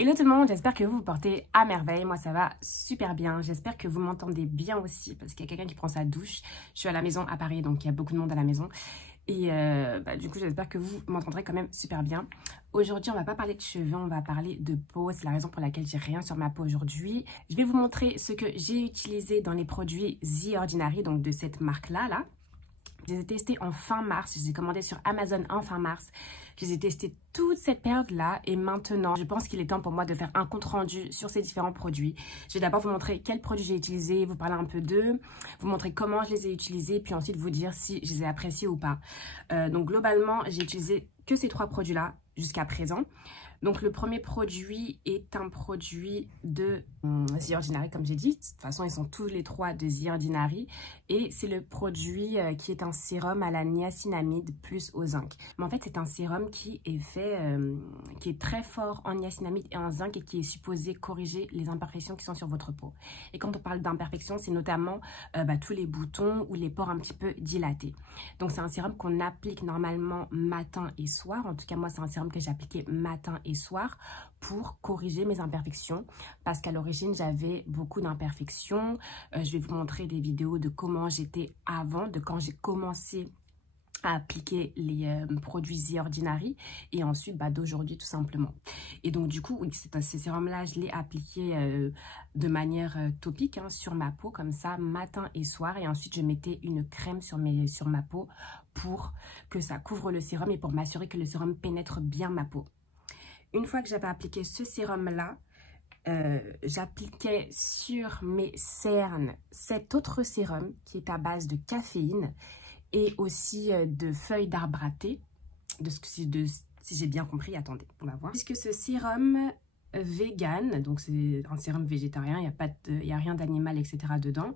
Hello tout le monde, j'espère que vous vous portez à merveille. Moi ça va super bien, j'espère que vous m'entendez bien aussi parce qu'il y a quelqu'un qui prend sa douche. Je suis à la maison à Paris, donc il y a beaucoup de monde à la maison. Et du coup j'espère que vous m'entendrez quand même super bien. Aujourd'hui on va pas parler de cheveux, on va parler de peau. C'est la raison pour laquelle j'ai rien sur ma peau aujourd'hui. Je vais vous montrer ce que j'ai utilisé dans les produits The Ordinary, donc de cette marque là. Je les ai testés en fin mars, je les ai commandés sur Amazon en fin mars. Je les ai testés toute cette période-là et maintenant, je pense qu'il est temps pour moi de faire un compte rendu sur ces différents produits. Je vais d'abord vous montrer quels produits j'ai utilisés, vous parler un peu d'eux, vous montrer comment je les ai utilisés, puis ensuite vous dire si je les ai appréciés ou pas. Donc globalement, j'ai utilisé que ces trois produits-là jusqu'à présent. Donc le premier produit est un produit de The Ordinary, comme j'ai dit. De toute façon, ils sont tous les trois de The Ordinary. Et c'est le produit qui est un sérum à la niacinamide plus au zinc. Mais en fait, c'est un sérum qui est fait, qui est très fort en niacinamide et en zinc et qui est supposé corriger les imperfections qui sont sur votre peau. Et quand on parle d'imperfections, c'est notamment tous les boutons ou les pores un petit peu dilatés. Donc c'est un sérum qu'on applique normalement matin et soir. En tout cas, moi, c'est un sérum que j'ai appliqué matin et soir pour corriger mes imperfections parce qu'à l'origine j'avais beaucoup d'imperfections. Je vais vous montrer des vidéos de comment j'étais avant, de quand j'ai commencé à appliquer les produits The Ordinary et ensuite d'aujourd'hui tout simplement. Et donc du coup oui, ce sérum là je l'ai appliqué de manière topique sur ma peau comme ça matin et soir, et ensuite je mettais une crème sur ma peau pour que ça couvre le sérum et pour m'assurer que le sérum pénètre bien ma peau. Une fois que j'avais appliqué ce sérum-là, j'appliquais sur mes cernes cet autre sérum qui est à base de caféine et aussi de feuilles d'arbre à thé. Si j'ai bien compris, attendez, on va voir. Puisque ce sérum vegan, donc c'est un sérum végétarien, il n'y a rien d'animal, etc. dedans.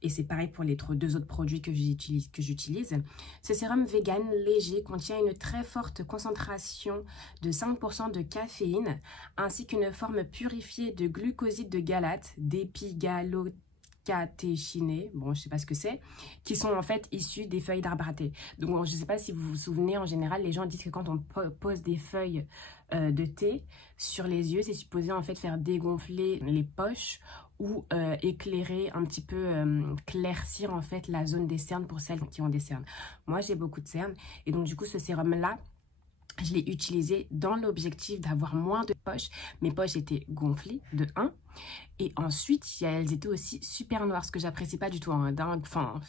Et c'est pareil pour les deux autres produits que j'utilise. Ce sérum vegan léger contient une très forte concentration de 5% de caféine, ainsi qu'une forme purifiée de glucoside de galate, d'épigallocatechinée, bon je sais pas ce que c'est, qui sont en fait issus des feuilles d'arbre à thé. Donc bon, je sais pas si vous vous souvenez, en général les gens disent que quand on pose des feuilles de thé sur les yeux, c'est supposé en fait faire dégonfler les poches ou éclairer un petit peu, claircir en fait la zone des cernes pour celles qui ont des cernes. Moi j'ai beaucoup de cernes et donc du coup ce sérum là je l'ai utilisé dans l'objectif d'avoir moins de poches. Mes poches étaient gonflées de 1. Et ensuite, elles étaient aussi super noires, ce que j'apprécie pas du tout. Enfin,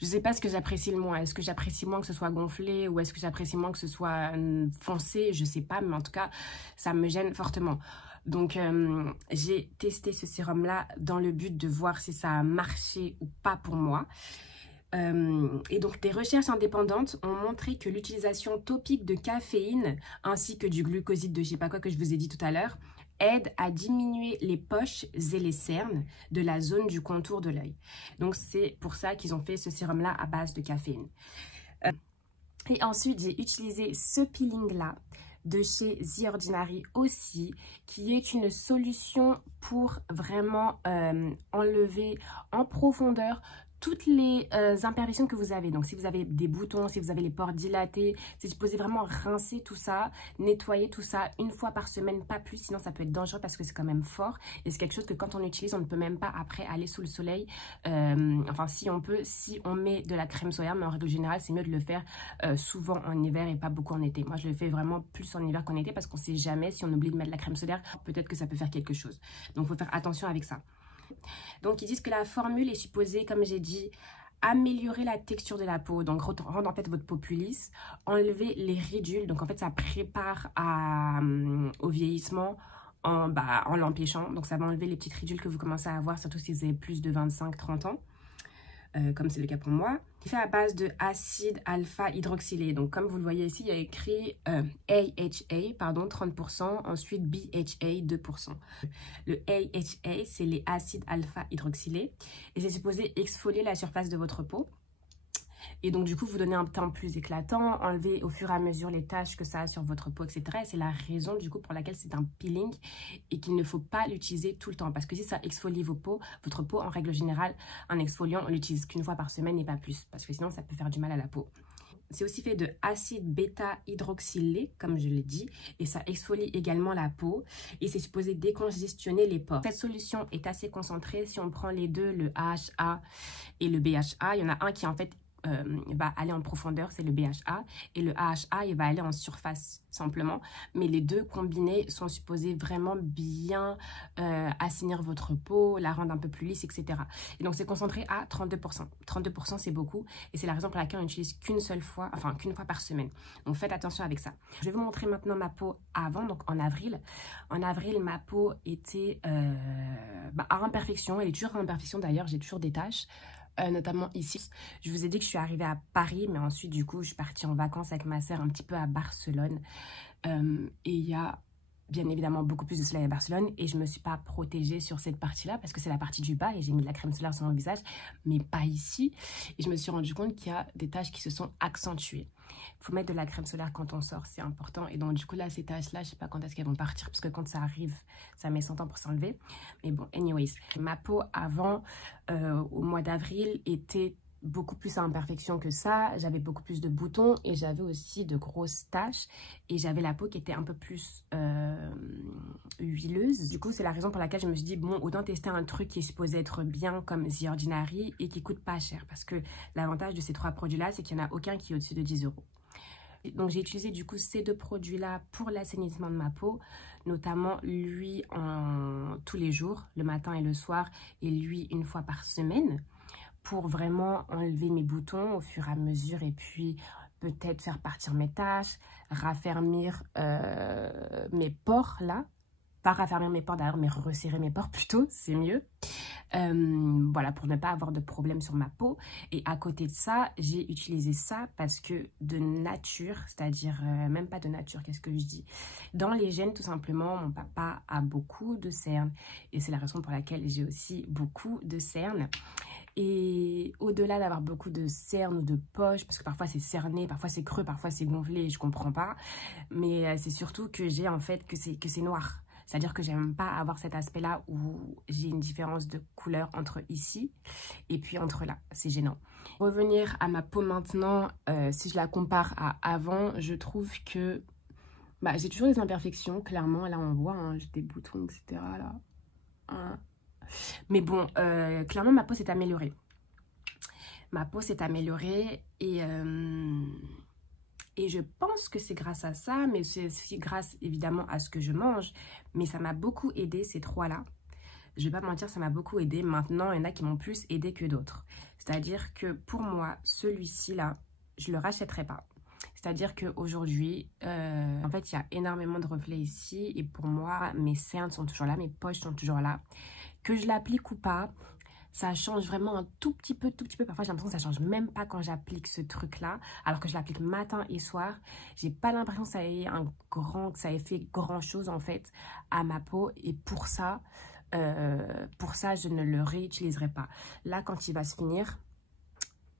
je sais pas ce que j'apprécie le moins. Est-ce que j'apprécie moins que ce soit gonflé ou est-ce que j'apprécie moins que ce soit foncé? Je sais pas, mais en tout cas, ça me gêne fortement. Donc, j'ai testé ce sérum-là dans le but de voir si ça a marché ou pas pour moi. Et donc des recherches indépendantes ont montré que l'utilisation topique de caféine ainsi que du glucoside de je sais pas quoi que je vous ai dit tout à l'heure aide à diminuer les poches et les cernes de la zone du contour de l'œil. Donc c'est pour ça qu'ils ont fait ce sérum là à base de caféine. Et ensuite j'ai utilisé ce peeling là de chez The Ordinary aussi, qui est une solution pour vraiment enlever en profondeur toutes les imperfections que vous avez. Donc si vous avez des boutons, si vous avez les pores dilatés, c'est supposé vraiment rincer tout ça, nettoyer tout ça une fois par semaine, pas plus, sinon ça peut être dangereux parce que c'est quand même fort et c'est quelque chose que quand on utilise on ne peut même pas après aller sous le soleil. Enfin si on peut, si on met de la crème solaire, mais en règle générale c'est mieux de le faire souvent en hiver et pas beaucoup en été. Moi je le fais vraiment plus en hiver qu'en été parce qu'on sait jamais, si on oublie de mettre de la crème solaire, peut-être que ça peut faire quelque chose. Donc il faut faire attention avec ça. Donc ils disent que la formule est supposée, comme j'ai dit, améliorer la texture de la peau, donc rendre en fait votre peau plus lisse, enlever les ridules, donc en fait ça prépare au vieillissement en l'empêchant, donc ça va enlever les petites ridules que vous commencez à avoir, surtout si vous avez plus de 25-30 ans. Comme c'est le cas pour moi. C'est fait à base de acide alpha hydroxylé. Donc comme vous le voyez ici, il y a écrit AHA, pardon, 30%, ensuite BHA, 2%. Le AHA, c'est les acides alpha hydroxylés et c'est supposé exfolier la surface de votre peau. Et donc du coup vous donnez un teint plus éclatant, enlever au fur et à mesure les taches que ça a sur votre peau, etc. Et c'est la raison du coup pour laquelle c'est un peeling et qu'il ne faut pas l'utiliser tout le temps. Parce que si ça exfolie votre peau en règle générale, un exfoliant on l'utilise qu'une fois par semaine et pas plus. Parce que sinon ça peut faire du mal à la peau. C'est aussi fait de acide bêta-hydroxylé, comme je l'ai dit, et ça exfolie également la peau et c'est supposé décongestionner les pores. Cette solution est assez concentrée. Si on prend les deux, le AHA et le BHA, il y en a un qui en fait va aller en profondeur, c'est le BHA, et le AHA, il va aller en surface simplement, mais les deux combinés sont supposés vraiment bien assainir votre peau, la rendre un peu plus lisse, etc. Et donc c'est concentré à 32%. 32% c'est beaucoup, et c'est la raison pour laquelle on n'utilise qu'une seule fois, enfin qu'une fois par semaine. Donc faites attention avec ça. Je vais vous montrer maintenant ma peau avant, donc en avril. En avril, ma peau était à imperfection, elle est toujours à imperfection d'ailleurs, j'ai toujours des taches. Notamment ici. Je vous ai dit que je suis arrivée à Paris, mais ensuite du coup je suis partie en vacances avec ma sœur un petit peu à Barcelone. Et il y a bien évidemment beaucoup plus de soleil à Barcelone et je me suis pas protégée sur cette partie-là parce que c'est la partie du bas et j'ai mis de la crème solaire sur mon visage, mais pas ici. Et je me suis rendu compte qu'il y a des taches qui se sont accentuées. Il faut mettre de la crème solaire quand on sort, c'est important. Et donc du coup là, ces taches-là, je sais pas quand est-ce qu'elles vont partir parce que quand ça arrive, ça met 100 ans pour s'enlever. Mais bon, anyways, ma peau avant, au mois d'avril, était beaucoup plus à imperfection que ça, j'avais beaucoup plus de boutons et j'avais aussi de grosses taches et j'avais la peau qui était un peu plus huileuse. Du coup, c'est la raison pour laquelle je me suis dit, bon, autant tester un truc qui est supposé être bien comme The Ordinary et qui coûte pas cher parce que l'avantage de ces trois produits-là, c'est qu'il n'y en a aucun qui est au-dessus de 10 €. Donc j'ai utilisé du coup ces deux produits-là pour l'assainissement de ma peau, notamment lui tous les jours, le matin et le soir, et lui une fois par semaine, pour vraiment enlever mes boutons au fur et à mesure et puis peut-être faire partir mes taches, raffermir mes pores là. Pas raffermir mes pores d'ailleurs, mais resserrer mes pores plutôt, c'est mieux. Voilà, pour ne pas avoir de problème sur ma peau. Et à côté de ça, j'ai utilisé ça parce que de nature, c'est-à-dire même pas de nature, qu'est-ce que je dis? Dans les gènes, tout simplement, mon papa a beaucoup de cernes. Et c'est la raison pour laquelle j'ai aussi beaucoup de cernes. Et au-delà d'avoir beaucoup de cernes ou de poches, parce que parfois c'est cerné, parfois c'est creux, parfois c'est gonflé, je comprends pas. Mais c'est surtout que j'ai en fait que c'est noir. C'est-à-dire que j'aime pas avoir cet aspect-là où j'ai une différence de couleur entre ici et puis entre là. C'est gênant. Revenir à ma peau maintenant, si je la compare à avant, je trouve que j'ai toujours des imperfections, clairement. Là, on voit, hein, j'ai des boutons, etc. Là. Hein. Mais bon, clairement, ma peau s'est améliorée. Ma peau s'est améliorée et je pense que c'est grâce à ça, mais c'est aussi grâce évidemment à ce que je mange. Mais ça m'a beaucoup aidé ces trois-là. Je vais pas mentir, ça m'a beaucoup aidé. Maintenant, il y en a qui m'ont plus aidé que d'autres. C'est-à-dire que pour moi, celui-ci là, je le rachèterai pas. C'est-à-dire qu'aujourd'hui, en fait, il y a énormément de reflets ici. Et pour moi, mes cernes sont toujours là, mes poches sont toujours là. Que je l'applique ou pas, ça change vraiment un tout petit peu. Parfois, j'ai l'impression que ça change même pas quand j'applique ce truc-là. Alors que je l'applique matin et soir. J'ai pas l'impression que ça ait fait grand-chose, en fait, à ma peau. Et pour ça, je ne le réutiliserai pas. Là, quand il va se finir,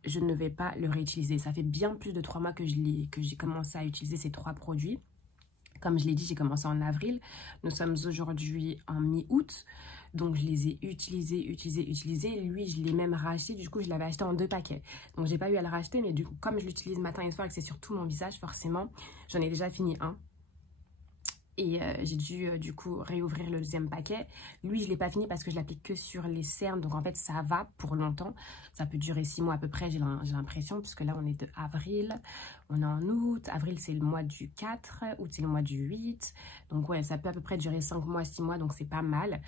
je ne vais pas le réutiliser. Ça fait bien plus de 3 mois que j'ai commencé à utiliser ces 3 produits. Comme je l'ai dit, j'ai commencé en avril. Nous sommes aujourd'hui en mi-août. Donc, je les ai utilisés. Lui, je l'ai même racheté. Du coup, je l'avais acheté en 2 paquets. Donc, j'ai pas eu à le racheter. Mais du coup, comme je l'utilise matin et soir et que c'est sur tout mon visage, forcément, j'en ai déjà fini un. Et j'ai dû du coup réouvrir le deuxième paquet. Lui, je ne l'ai pas fini parce que je l'applique que sur les cernes. Donc en fait, ça va pour longtemps. Ça peut durer 6 mois à peu près, j'ai l'impression. Puisque là, on est de avril. On est en août. Avril, c'est le mois du 4. Août, c'est le mois du 8. Donc ouais, ça peut à peu près durer 5 mois, 6 mois. Donc c'est pas mal.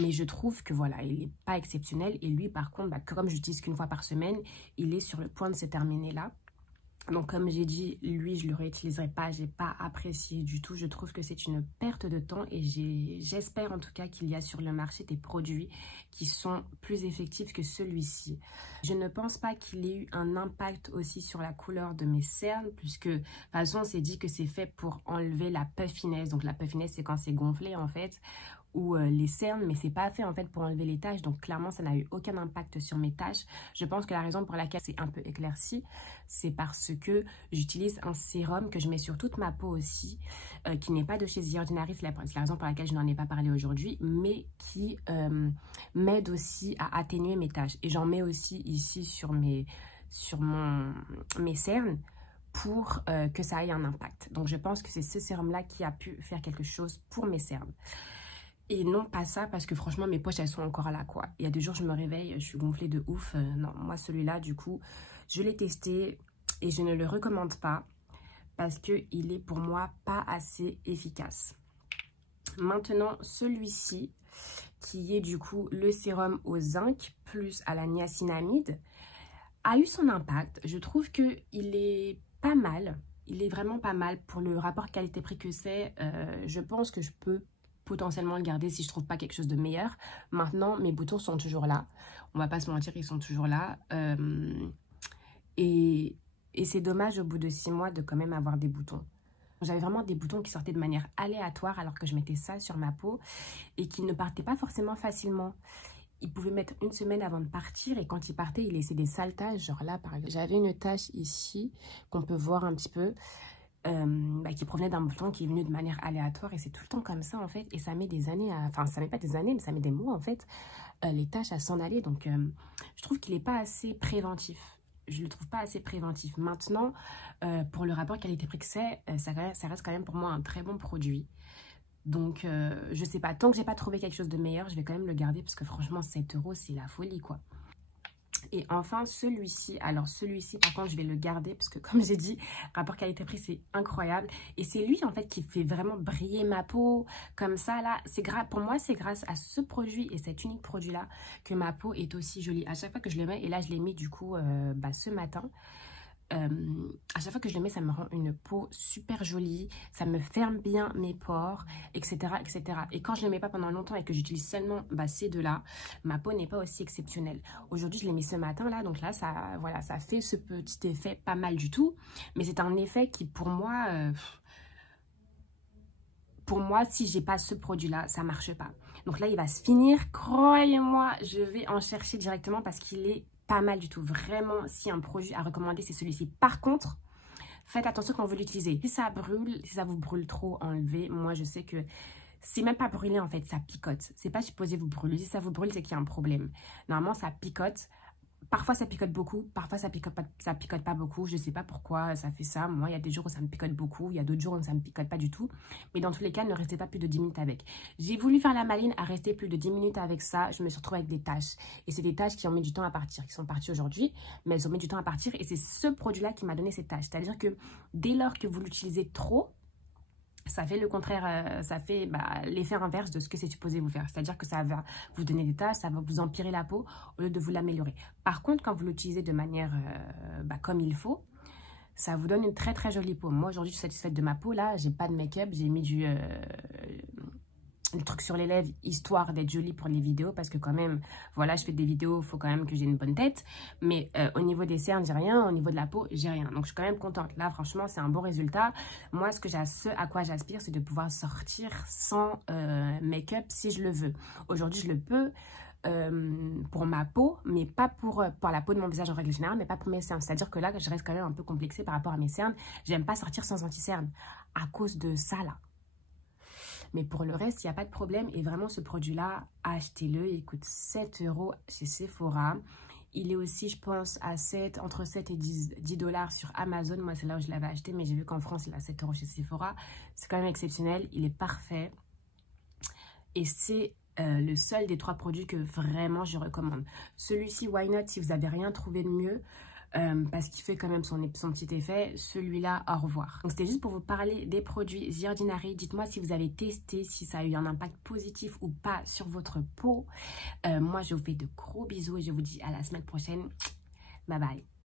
Mais je trouve que voilà, il n'est pas exceptionnel. Et lui, par contre, comme je l'utilise qu'une fois par semaine, il est sur le point de se terminer là. Donc comme j'ai dit, lui je ne le réutiliserai pas, j'ai pas apprécié du tout. Je trouve que c'est une perte de temps et j'espère en tout cas qu'il y a sur le marché des produits qui sont plus effectifs que celui-ci. Je ne pense pas qu'il ait eu un impact aussi sur la couleur de mes cernes puisque de toute façon on s'est dit que c'est fait pour enlever la puffiness. Donc la puffiness c'est quand c'est gonflé en fait, ou les cernes, mais c'est pas fait en fait pour enlever les taches, donc clairement ça n'a eu aucun impact sur mes taches. Je pense que la raison pour laquelle c'est un peu éclairci, c'est parce que j'utilise un sérum que je mets sur toute ma peau aussi, qui n'est pas de chez The Ordinary, c'est la raison pour laquelle je n'en ai pas parlé aujourd'hui, mais qui m'aide aussi à atténuer mes taches. Et j'en mets aussi ici sur mes cernes, pour que ça ait un impact. Donc je pense que c'est ce sérum-là qui a pu faire quelque chose pour mes cernes. Et non pas ça, parce que franchement mes poches elles sont encore là quoi. Il y a des jours je me réveille, je suis gonflée de ouf. Non, moi celui-là du coup, je l'ai testé et je ne le recommande pas parce qu'il est pour moi pas assez efficace. Maintenant celui-ci, qui est du coup le sérum au zinc plus à la niacinamide, a eu son impact. Je trouve qu'il est pas mal. Il est vraiment pas mal pour le rapport qualité-prix que c'est. Je pense que je peux potentiellement le garder si je trouve pas quelque chose de meilleur. Maintenant, mes boutons sont toujours là. On va pas se mentir, ils sont toujours là. Et c'est dommage au bout de 6 mois de quand même avoir des boutons. J'avais vraiment des boutons qui sortaient de manière aléatoire alors que je mettais ça sur ma peau et qui ne partaient pas forcément facilement. Il pouvait mettre 1 semaine avant de partir et quand il partait, il laissait des sales taches. Genre là, par exemple, j'avais une tache ici qu'on peut voir un petit peu qui provenait d'un bouton qui est venu de manière aléatoire et c'est tout le temps comme ça en fait. Et ça met des années, enfin ça met pas des années mais ça met des mois en fait, les taches à s'en aller. Donc je trouve qu'il n'est pas assez préventif. Je le trouve pas assez préventif. Maintenant, pour le rapport qualité-prix que c'est, ça reste quand même pour moi un très bon produit. Donc, je sais pas, tant que j'ai pas trouvé quelque chose de meilleur, je vais quand même le garder parce que franchement, 7 €, c'est la folie, quoi. Et enfin, celui-ci, alors celui-ci, par contre, je vais le garder parce que comme j'ai dit, rapport qualité-prix, c'est incroyable. Et c'est lui, en fait, qui fait vraiment briller ma peau comme ça, là. Pour moi, c'est grâce à ce produit et cet unique produit-là que ma peau est aussi jolie. À chaque fois que je le mets, et là, je l'ai mis du coup ce matin. À chaque fois que je le mets, ça me rend une peau super jolie, ça me ferme bien mes pores, etc. etc. Et quand je ne le mets pas pendant longtemps et que j'utilise seulement ces deux-là, ma peau n'est pas aussi exceptionnelle. Aujourd'hui, je l'ai mis ce matin là, donc là, ça, voilà, ça fait ce petit effet pas mal du tout. Mais c'est un effet qui, pour moi, si j'ai pas ce produit-là, ça marche pas. Donc là, il va se finir. Croyez-moi, je vais en chercher directement parce qu'il est pas mal du tout. Vraiment, si un produit à recommander, c'est celui-ci. Par contre, faites attention quand vous l'utilisez. Si ça brûle, si ça vous brûle trop, enlevez. Moi, je sais que c'est même pas brûlé en fait, ça picote. C'est pas supposé vous brûler. Si ça vous brûle, c'est qu'il y a un problème. Normalement, ça picote. Parfois, ça picote beaucoup. Parfois, ça picote pas beaucoup. Je sais pas pourquoi ça fait ça. Moi, il y a des jours où ça me picote beaucoup. Il y a d'autres jours où ça me picote pas du tout. Mais dans tous les cas, ne restez pas plus de 10 minutes avec. J'ai voulu faire la maline à rester plus de 10 minutes avec ça. Je me suis retrouvée avec des taches. Et c'est des taches qui ont mis du temps à partir. Qui sont parties aujourd'hui, mais elles ont mis du temps à partir. Et c'est ce produit-là qui m'a donné ces taches. C'est-à-dire que dès lors que vous l'utilisez trop, ça fait le contraire, ça fait l'effet inverse de ce que c'est supposé vous faire. C'est-à-dire que ça va vous donner des taches, ça va vous empirer la peau au lieu de vous l'améliorer. Par contre, quand vous l'utilisez de manière comme il faut, ça vous donne une très très jolie peau. Moi aujourd'hui, je suis satisfaite de ma peau. Là, j'ai pas de make-up, j'ai mis du truc sur les lèvres histoire d'être jolie pour les vidéos parce que quand même voilà, je fais des vidéos, il faut quand même que j'ai une bonne tête, mais au niveau des cernes j'ai rien, au niveau de la peau j'ai rien, donc je suis quand même contente. Là franchement c'est un bon résultat. Moi ce à quoi j'aspire, c'est de pouvoir sortir sans make-up si je le veux. Aujourd'hui je le peux pour ma peau, mais pas pour la peau de mon visage en règle générale, mais pas pour mes cernes. C'est à dire que là je reste quand même un peu complexée par rapport à mes cernes. J'aime pas sortir sans anti-cerne à cause de ça là. Mais pour le reste, il n'y a pas de problème. Et vraiment, ce produit-là, achetez-le. Il coûte 7 € chez Sephora. Il est aussi, je pense, entre 7 et 10 $ sur Amazon. Moi, c'est là où je l'avais acheté. Mais j'ai vu qu'en France, il est à 7 € chez Sephora. C'est quand même exceptionnel. Il est parfait. Et c'est le seul des 3 produits que vraiment je recommande. Celui-ci, Why Not, si vous n'avez rien trouvé de mieux, parce qu'il fait quand même son petit effet. Celui-là, au revoir. Donc c'était juste pour vous parler des produits The Ordinary. Dites-moi si vous avez testé, si ça a eu un impact positif ou pas sur votre peau. Moi je vous fais de gros bisous et je vous dis à la semaine prochaine. Bye bye.